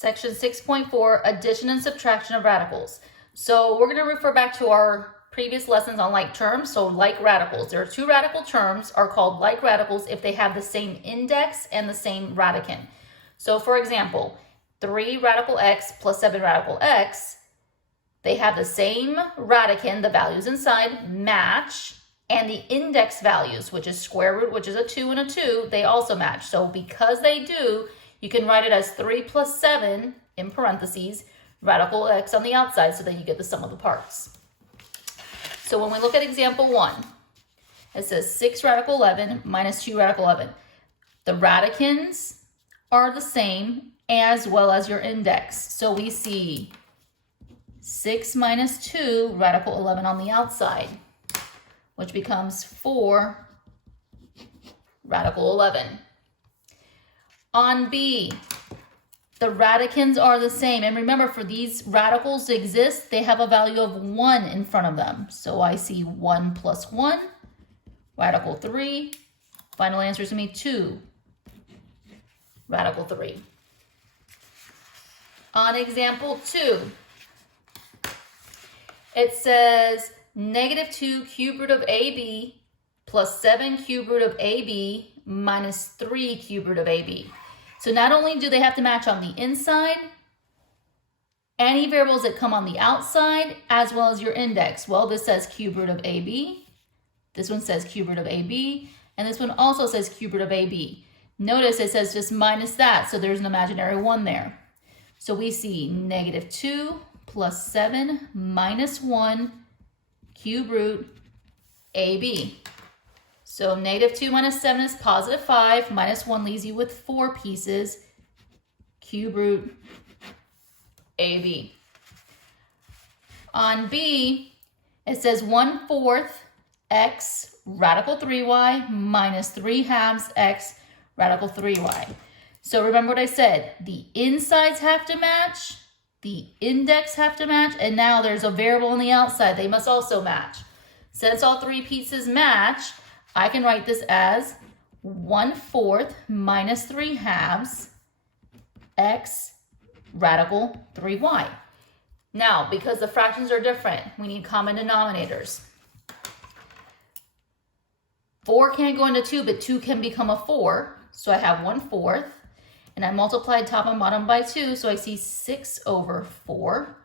Section 6.4, addition and subtraction of radicals. So we're going to refer back to our previous lessons on like terms. So like radicals, there are two radical terms are called like radicals if they have the same index and the same radicand. So for example, 3 radical x plus 7 radical x, they have the same radicand, the values inside match, and the index values, which is square root, which is a 2 and a 2, they also match. So because they do, you can write it as 3 plus 7, in parentheses, radical x on the outside, so that you get the sum of the parts. So when we look at example 1, it says 6 radical 11 minus 2 radical 11. The radicands are the same as well as your index. So we see 6 minus 2 radical 11 on the outside, which becomes 4 radical 11. On B, the radicands are the same. And remember, for these radicals to exist, they have a value of 1 in front of them. So I see 1 plus 1, radical 3. Final answer is going to be 2, radical 3. On example 2, it says negative 2 cube root of AB plus 7 cube root of AB minus 3 cube root of AB. So not only do they have to match on the inside, any variables that come on the outside, as well as your index. Well, this says cube root of AB, this one says cube root of AB, and this one also says cube root of AB. Notice it says just minus that, so there's an imaginary 1 there. So we see negative 2 plus 7 minus 1 cube root AB. So negative 2 minus 7 is positive 5. Minus 1 leaves you with 4 pieces. Cube root AB. On B, it says 1/4 x radical 3y minus 3/2 x radical 3y. So remember what I said. The insides have to match. The index have to match. And now there's a variable on the outside. They must also match. Since all 3 pieces match, I can write this as 1/4 minus 3/2 x radical 3y. Now, because the fractions are different, we need common denominators. 4 can't go into 2, but 2 can become a 4. So I have 1/4, and I multiplied top and bottom by 2, so I see 6 over 4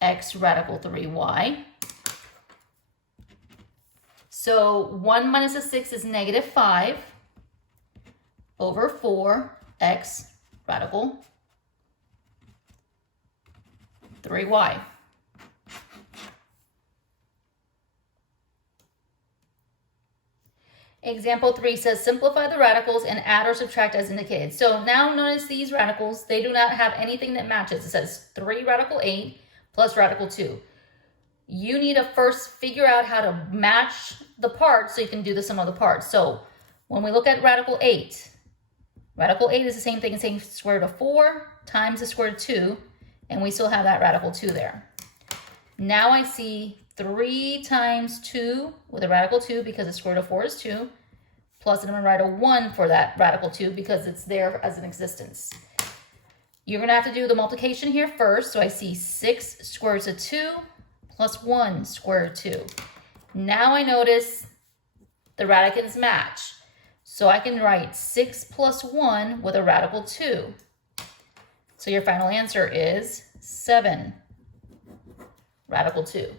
x radical 3y. So 1 minus a 6 is negative 5 over 4 x radical 3y. Example 3 says simplify the radicals and add or subtract as indicated. So now notice these radicals, they do not have anything that matches. It says 3 radical 8 plus radical 2. You need to first figure out how to match the parts so you can do the sum of the parts. So when we look at radical 8 is the same thing as saying square root of 4 times the square root of 2, and we still have that radical 2 there. Now I see 3 times 2 with a radical 2 because the square root of 4 is 2, plus I'm going to write a 1 for that radical 2 because it's there as an existence. You're going to have to do the multiplication here first. So I see 6 square roots of 2 plus 1 square root of 2. Now I notice the radicands match. So I can write 6 plus 1 with a radical 2. So your final answer is 7 radical 2.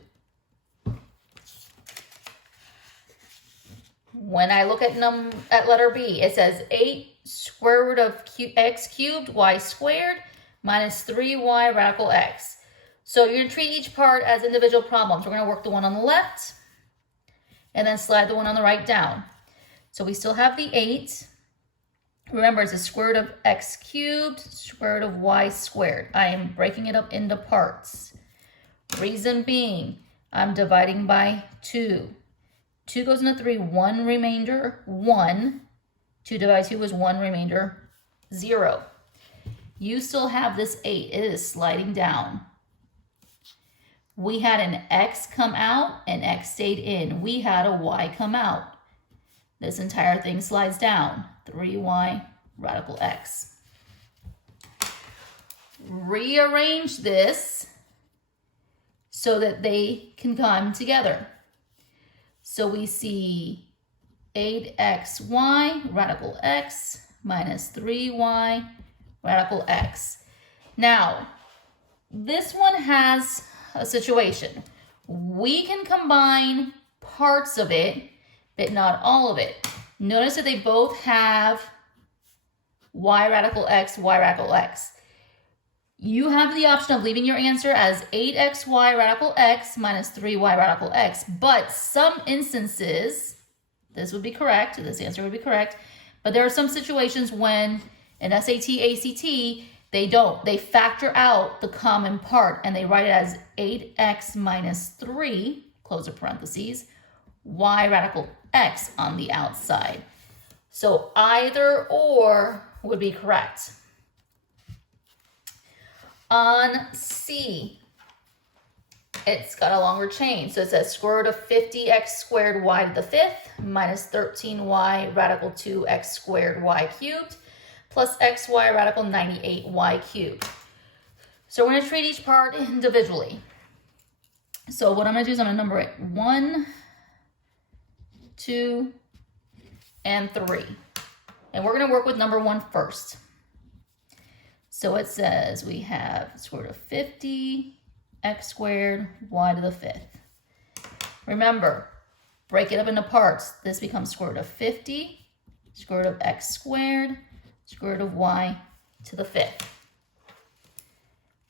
When I look at letter B, it says 8 square root of x cubed y squared minus 3y radical x. So you're going to treat each part as individual problems. We're going to work the one on the left and then slide the one on the right down. So we still have the 8. Remember, it's the square root of x cubed, square root of y squared. I am breaking it up into parts. Reason being, I'm dividing by 2. 2 goes into 3, 1 remainder, 1. 2 divided 2 is 1 remainder, 0. You still have this 8. It is sliding down. We had an x come out and x stayed in. We had a y come out. This entire thing slides down. 3y radical x. rearrange this so that they can come together. So we see 8xy radical x minus 3y radical x. Now, this one has a situation. We can combine parts of it, but not all of it. Notice that they both have y radical x, y radical x. You have the option of leaving your answer as 8xy radical x minus 3y radical x. But some instances, this would be correct, this answer would be correct, but there are some situations when in SAT, ACT, they don't. They factor out the common part and they write it as 8x minus 3, close the parentheses, y radical x on the outside. So either or would be correct. On C, it's got a longer chain. So it says square root of 50x squared y to the fifth minus 13y radical 2x squared y cubed plus xy radical 98y cubed. So we're going to treat each part individually. So what I'm going to do is I'm going to number it 1, 2, and 3. And we're going to work with number 1 first. So it says we have square root of 50 x squared y to the fifth. Remember, break it up into parts. This becomes square root of 50, square root of x squared, square root of y to the fifth.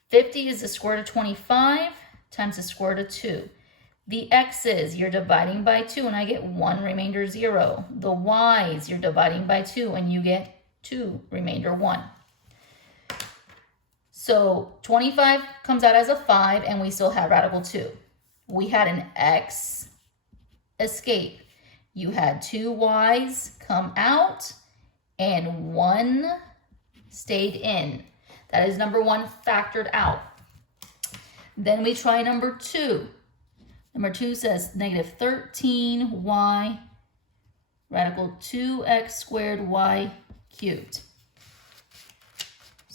50 is the square root of 25 times the square root of 2. The x's, you're dividing by 2 and I get 1, remainder 0. The y's, you're dividing by 2 and you get 2, remainder 1. So 25 comes out as a 5 and we still have radical 2. We had an x escape. You had 2 y's come out and 1 stayed in. That is number 1 factored out. Then we try number 2. Number 2 says negative 13y radical 2x squared y cubed.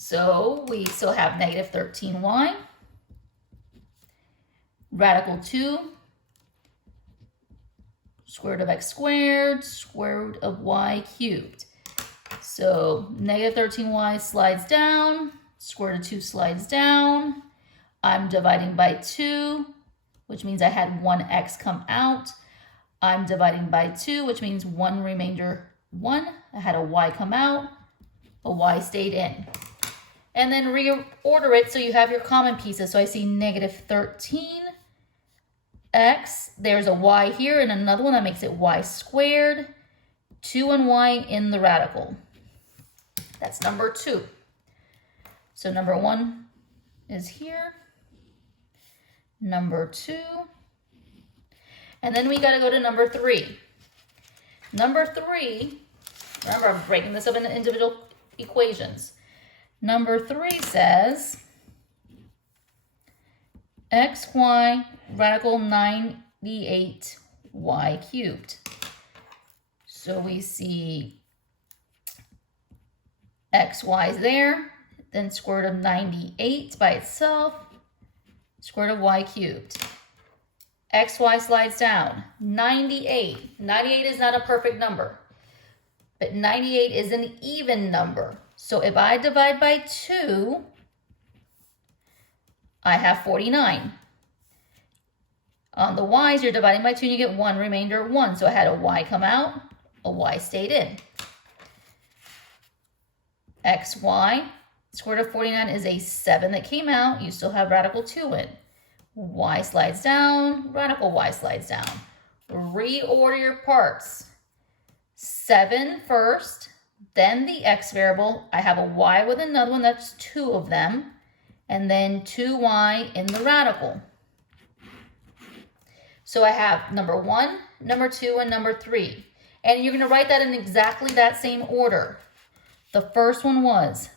So we still have negative 13y, radical 2, square root of x squared, square root of y cubed. So negative 13y slides down, square root of 2 slides down. I'm dividing by 2, which means I had 1x come out. I'm dividing by 2, which means 1 remainder 1. I had a y come out, a y stayed in. And then reorder it so you have your common pieces. So I see negative 13x. There's a y here and another one that makes it y squared. 2 and y in the radical. That's number 2. So number 1 is here. Number 2. And then we got to go to number 3. Number 3, remember I'm breaking this up into individual equations. Number 3 says xy radical 98y cubed. So we see xy is there, then square root of 98 by itself, square root of y cubed. xy slides down, 98. 98 is not a perfect number, but 98 is an even number. So if I divide by 2, I have 49. On the y's, you're dividing by 2 and you get 1, remainder 1. So I had a y come out, a y stayed in. xy, square root of 49 is a 7 that came out. You still have radical 2 in. Y slides down, radical y slides down. Reorder your parts. 7 first, then the x variable. I have a y with another one, that's 2 of them. And then 2y in the radical. So I have number 1, number 2, and number 3. And you're going to write that in exactly that same order. The first one was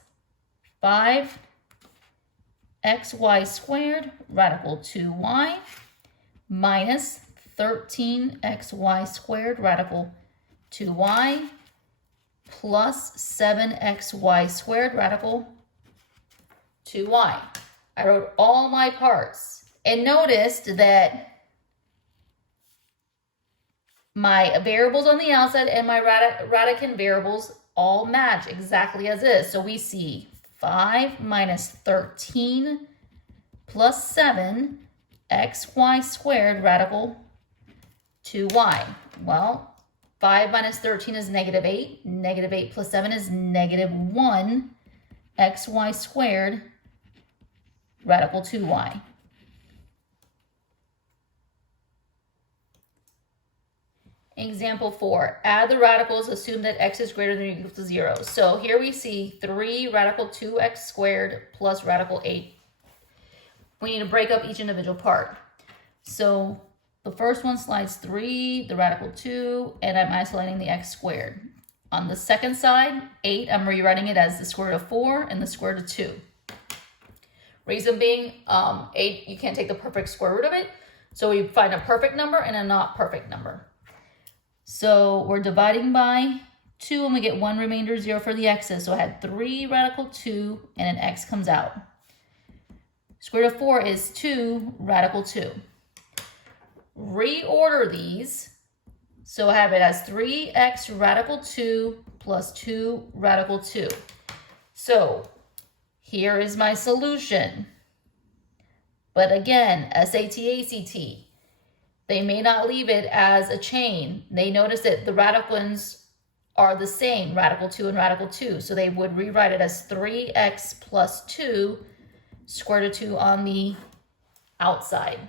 5xy squared radical 2y minus 13xy squared radical 2y plus 7xy squared radical 2y. I wrote all my parts and noticed that my variables on the outside and my radicand variables all match exactly as is. So we see 5 minus 13 plus 7 xy squared radical 2y. Well, 5 minus 13 is negative 8. Negative 8 plus 7 is negative 1 xy squared radical 2y. Example 4, add the radicals, assume that x is greater than or equal to 0. So here we see 3 radical 2x squared plus radical 8. We need to break up each individual part. So the first one slides 3, the radical 2, and I'm isolating the x squared. On the second side, 8, I'm rewriting it as the square root of 4 and the square root of 2. Reason being, 8, you can't take the perfect square root of it. So we find a perfect number and a not perfect number. So we're dividing by 2 and we get 1 remainder 0 for the x's. So I had 3 radical 2 and an x comes out. Square root of 4 is 2 radical 2. Reorder these. So I have it as 3x radical 2 plus 2 radical 2. So here is my solution. But again, SAT, ACT. They may not leave it as a chain. They notice that the radicands are the same, radical 2 and radical 2. So they would rewrite it as 3x plus 2 square root of 2 on the outside.